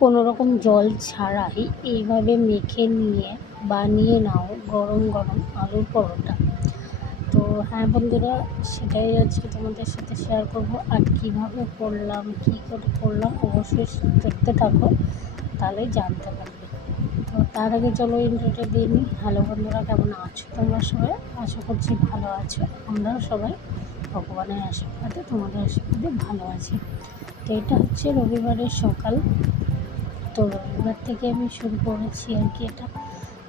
কোনো রকম জল ছাড়াই এইভাবে মেখে নিয়ে বানিয়ে নাও গরম গরম আলুর পরোটা। তো হ্যাঁ বন্ধুরা, সেটাই আজকে তোমাদের সাথে শেয়ার করব। আর কীভাবে করলাম, কী করে করলাম, অবশ্যই দেখতে থাকো, তাহলেই জানতে পারবে। তো তার আগে চলো ইন্ট্রোটা দিয়ে নিই। হ্যালো বন্ধুরা, কেমন আছো তোমরা সবাই? আশা করছি ভালো আছো। আমরাও সবাই ভগবানের আশীর্বাদে, তোমাদের আশীর্বাদে ভালো আছি। তো এটা হচ্ছে রবিবারের সকাল। তো রবিবার থেকে আমি শুরু করেছি আর কি এটা।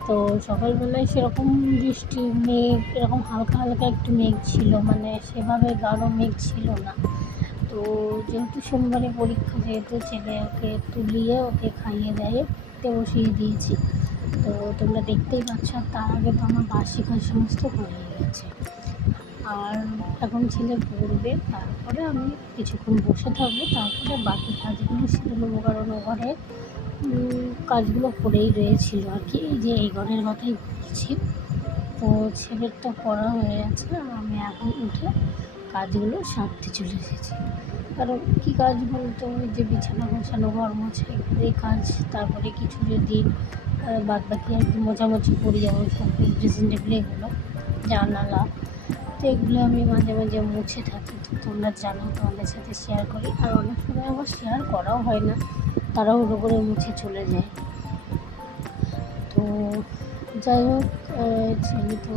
তো সকালবেলায় সেরকম বৃষ্টি, মেঘ, এরকম হালকা হালকা একটু মেঘ ছিল, মানে সেভাবে গাঢ় মেঘ ছিল না। তো যেহেতু সোমবারে পরীক্ষা, যেহেতু ছেলেকে তুলিয়ে ওকে খাইয়ে দেয় পড়তে বসিয়ে দিয়েছি। তো তোমরা দেখতেই পাচ্ছ। তার আগে তো আমার বাসি কাজ সমস্ত হয়ে গেছে। আর এখন ছেলে পড়বে, তারপরে আমি কিছুক্ষণ বসে থাকবো, তারপরে বাকি কাজগুলো সেরে নেবো। কারণ ও ঘরে কাজগুলো পড়েই রয়েছিল আর কি। এই যে এই ঘরের কথাই বলছি। তো ছেলের তো পড়া হয়ে গেছে, আর আমি এখন উঠে কাজগুলো সারতে চলে এসেছি। কারণ কী কাজ বলতে, ওই যে বিছানা গোছানো, ঘর মোছা, এগুলোই কাজ। তারপরে কিছু যদি বাদ বাকি আর কি মোছামুছি করি, যেমন শোকেস, ড্রেসিং টেবিল, এগুলো জানালা, তো এগুলো আমি মাঝে মাঝে মুছে থাকি। তো তোমরা জানো, তোমাদের সাথে শেয়ার করি। আর অনেক সময় আবার শেয়ার করাও হয় না, তাড়াহুড়ো করে মুছে চলে যায়। তো যাই হোক, ছেলে তো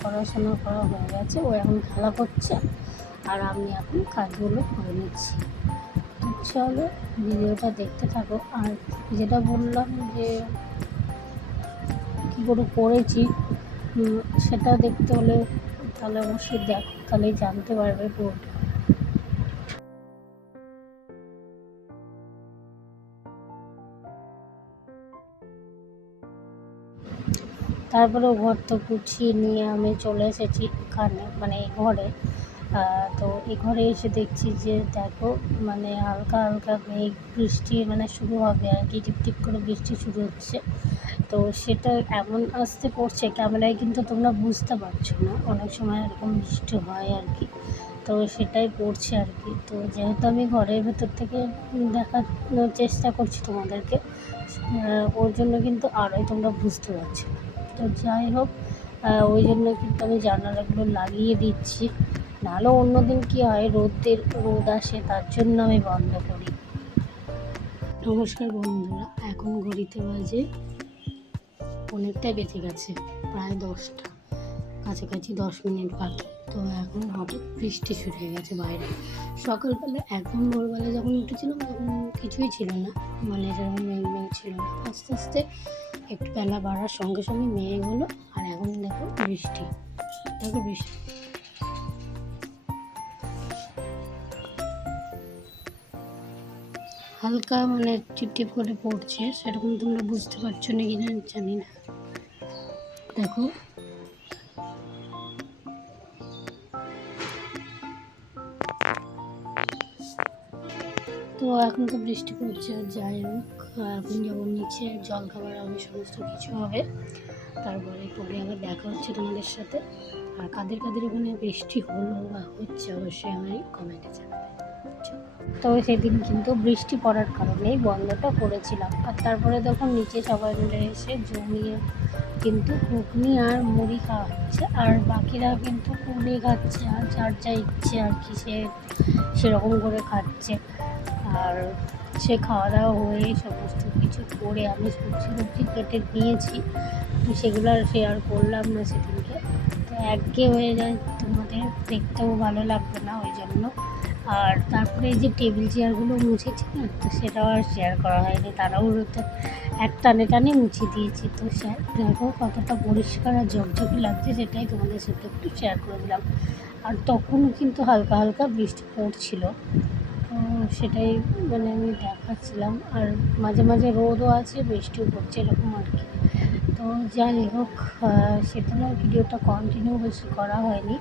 পড়াশোনা করা হয়ে গেছে, ও এখন খেলা করছে, আর আমি এখন কাজগুলো করে নিচ্ছি। তো চলো ভিডিওটা দেখতে থাকো। আর যেটা বললাম যে কী করে করেছি, সেটা দেখতে হলে তাহলে অবশ্যই দেখো, তাহলেই জানতে পারবে পুরোটা। তারপরে ঘর তো গুছিয়ে নিয়ে আমি চলে এসেছি এখানে, মানে এই ঘরে। তো এই ঘরে এসে দেখছি যে দেখো, মানে হালকা হালকা মেঘ, বৃষ্টি মানে শুরু হবে আর কি, টিপটিপ করে বৃষ্টি শুরু হচ্ছে। তো সেটা এমন আসতে পড়ছে, ক্যামেরায় কিন্তু তোমরা বুঝতে পারছো না, অনেক সময় এরকম বৃষ্টি হয় আর কি। তো সেটাই পড়ছে আর কি। তো যেহেতু আমি ঘরের ভেতর থেকে দেখানোর চেষ্টা করছি তোমাদেরকে, ওর জন্য কিন্তু আরোই তোমরা বুঝতে পারছো না। তো যাই হোক, ওই জন্য কিন্তু আমি জানালাগুলো লাগিয়ে দিচ্ছি। নাহলে অন্য দিন কী হয়, রোদ আসে, তার জন্য আমি বন্ধ করি। নমস্কার বন্ধুরা, এখন ঘড়িতে বাজে অনেকটাই বেঁচে গেছে, প্রায় 10টা, কাছাকাছি 10 মিনিট বাকি। তো এখন হঠাৎ বৃষ্টি শুরু হয়ে গেছে বাইরে। সকালবেলা একদম ভোরবেলা যখন উঠেছিলাম তখন কিছুই ছিল না, মানে সেরকম মেঘ ছিল না। আস্তে আস্তে একটু বেলা বাড়ার সঙ্গে সঙ্গে মেঘ হলো, আর এখন দেখো বৃষ্টি। হালকা মানে টিপটিপ করে পড়ছে, সেরকম তোমরা বুঝতে পারছো নাকি জানি না। দেখো, তো এখন তো বৃষ্টি পড়ছে। আর যাই হোক, এখন যেমন নিচে জল খাবার হবে, সমস্ত কিছু হবে, তারপরে পরে আবার দেখা হচ্ছে তোমাদের সাথে। আর কাদের কাদের ওখানে বৃষ্টি হলো বা হচ্ছে, অবশ্যই আমি কমেন্টে জানাবে। তো সেদিন কিন্তু বৃষ্টি পড়ার কারণেই বন্ধটা করেছিলাম। আর তারপরে দেখো নিচে সবাই মিলে এসে জমিয়ে কিন্তু ঘুগনি আর মুড়ি খাওয়া হচ্ছে, আর বাকিরা কিন্তু পুরি খাচ্ছে, আর যার যা ইচ্ছে আর কি সে সেরকম করে খাচ্ছে। আর সে খাওয়া দাওয়া হয়ে সমস্ত কিছু করে আমি সবজি কেটে নিয়েছি, তো সেগুলো আর শেয়ার করলাম না সেদিনকে। তো একঘেয়ে হয়ে যায়, তোমাদের দেখতেও ভালো লাগবে না, ওই জন্য। আর তারপরে এই যে টেবিল চেয়ারগুলো মুছেছি না, তো সেটাও আর শেয়ার করা হয়নি, তাড়াহুড়োতে এক টানে টানে মুছে দিয়েছি। তো দেখো কতটা পরিষ্কার আর ঝকঝকে লাগছে, সেটাই তোমাদের সাথে একটু শেয়ার করে দিলাম। আর তখনও কিন্তু হালকা হালকা বৃষ্টি পড়ছিল, তো সেটাই মানে আমি দেখাচ্ছিলাম। আর মাঝে মাঝে রোদও আছে, বৃষ্টিও পড়ছে, এরকম আর কি। তো যাই হোক, সেটা না ভিডিওটা কন্টিনিউ বেশি করা হয়নি।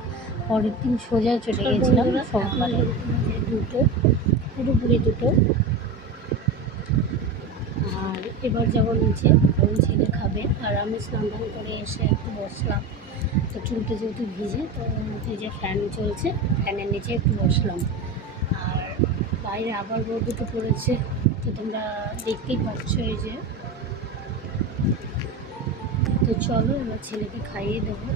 পরের দিন সোজা চলে গেছিলাম সোমবারে, পুরোপুরি 2টো। আর এবার যাবো নিচে, কারণ ছেলে খাবে, আর আমি স্নান করে এসে একটু বসলাম। তো চুলটা যেহেতু ভিজে, তো এই যে ফ্যান চলছে, ফ্যানের নিচে একটু বসলাম। আর বাইরে আবার রোদ দুটো পড়েছে, তো তোমরা দেখতেই পাচ্ছ এই যে। তো চলো এবার ছেলেকে খাইয়ে দেবো।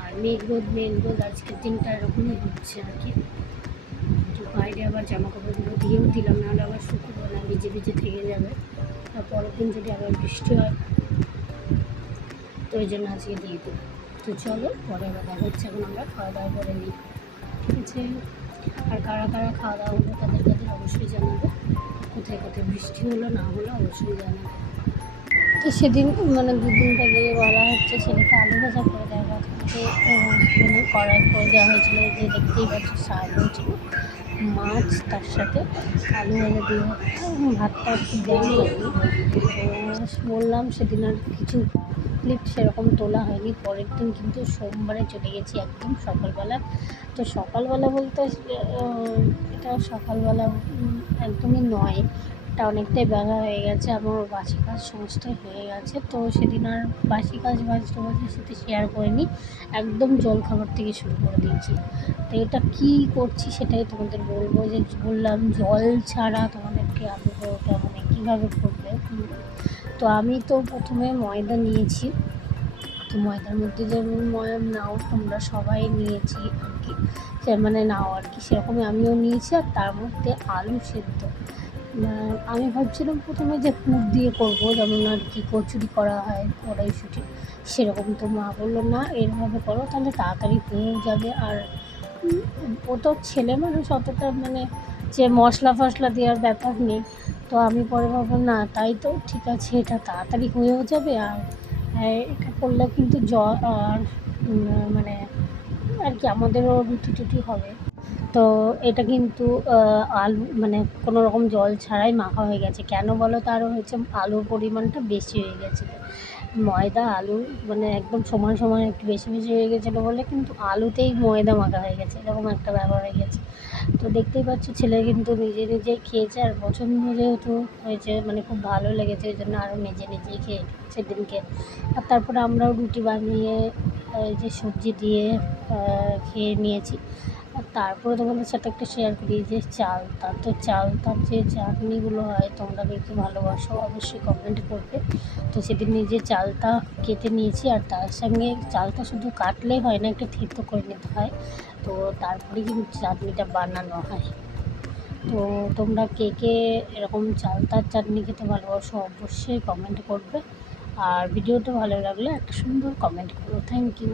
আর মেঘ রোদ আজকের দিনটা এরকমই হচ্ছে আর কি। তো বাইরে আবার জামা কাপড়গুলো দিয়েও দিলাম, নাহলে আবার শুকনো না, ভিজে ভিজে থেকে যাবে। আর পরের দিন যদি আবার বৃষ্টি হয়, তো ওই জন্য আজকে দিয়ে দিই। তো চলো পরে আবার দেখা হচ্ছে। এখন আমরা খাওয়া দাওয়া করে নিই, ঠিক আছে? আর কারা কারা খাওয়া দাওয়া হলো তাদের অবশ্যই জানাবে। কোথায় কোথায় বৃষ্টি হলো না হলো অবশ্যই জানাবে। তো সেদিন মানে দুদিন থেকে বলা হচ্ছে ছেলেকে আলু ভাজা করে দেওয়া, মানে কড়াই করে দেওয়া হয়েছিল, যে দেখতেই পাচ্ছি শাক হয়েছিল, মাছ, তার সাথে আলু ভাজা দিয়ে ভাতটা একটু দেওয়া হয়নি। তো বললাম সেদিন আর কিছু ক্লিপ সেরকম তোলা হয়নি। পরের দিন কিন্তু সোমবারে চলে গেছি একদম সকালবেলা। তো সকালবেলা বলতে এটা সকালবেলা একদমই নয়, এটা অনেকটাই বেলা হয়ে গেছে। আমার বাসি কাজ সমস্তই হয়ে গেছে। তো সেদিন আর বাসি কাজ তোমাদের সাথে শেয়ার করিনি, একদম জলখাবার থেকে শুরু করে দিয়েছি। তো এটা কী করছি সেটাই তোমাদের বলবো, যে বললাম জল ছাড়া তোমাদেরকে আলু পরোটা মানে কীভাবে করবে। তো আমি তো প্রথমে ময়দা নিয়েছি। তো ময়দার মধ্যে যেমন ময়াম নাও তোমরা সবাই নিয়েছি আর কি, মানে নাও আর কি, সেরকমই আমিও নিয়েছি। আর তার মধ্যে আলু সেদ্ধ, আমি ভাবছিলাম প্রথমে যে পুর দিয়ে করবো, যেমন আর কি কচুরি করা হয় কড়াইশুঁটি, সেরকম। তো মা বললো না এরভাবে করো, তাহলে তাড়াতাড়ি হয়েও যাবে। আর ও তো ছেলে মানুষ, অতটা মানে যে মশলা ফশলা দেওয়ার ব্যাপার নেই। তো আমি পরে ভাবলাম না, তাই তো ঠিক আছে, এটা তাড়াতাড়ি হয়েও যাবে। আর এটা করলে কিন্তু আর মানে আর কি আমাদেরও রুটি টুটি হবে। তো এটা কিন্তু আলু মানে কোনো রকম জল ছাড়াই মাখা হয়ে গেছে। কেন বলো? তারও হয়েছে আলুর পরিমাণটা বেশি হয়ে গেছিলো। ময়দা আলু মানে একদম সমান সমান একটু বেশি বেশি হয়ে গেছিলো বলে কিন্তু আলুতেই ময়দা মাখা হয়ে গেছে, এরকম একটা ব্যাপার হয়ে গেছে। তো দেখতেই পাচ্ছি ছেলে কিন্তু নিজে নিজেই খেয়েছে, আর পছন্দ যেহেতু হয়েছে মানে খুব ভালো লেগেছে, ওই জন্য আরও নিজেই খেয়ে সেদিনকে। আর তারপরে আমরাও রুটি বানিয়ে যে সবজি দিয়ে খেয়ে নিয়েছি। আর তারপরে তোমাদের সাথে একটা শেয়ার করি, যে চালতার যে চাটনিগুলো হয়, তোমরা দেখতে ভালোবাসো অবশ্যই কমেন্ট করবে। তো সেদিন নিজে চালটা কেটে নিয়েছি, আর তার সঙ্গে চালটা শুধু কাটলেই হয় না, একটু থেতো করে নিতে হয়। তো তারপরে কিন্তু চাটনিটা বানানো হয়। তো তোমরা কে কে এরকম চালতার চাটনি খেতে ভালোবাসো অবশ্যই কমেন্ট করবে। আর ভিডিওটা ভালো লাগলে একটা সুন্দর কমেন্ট করো। Thank you.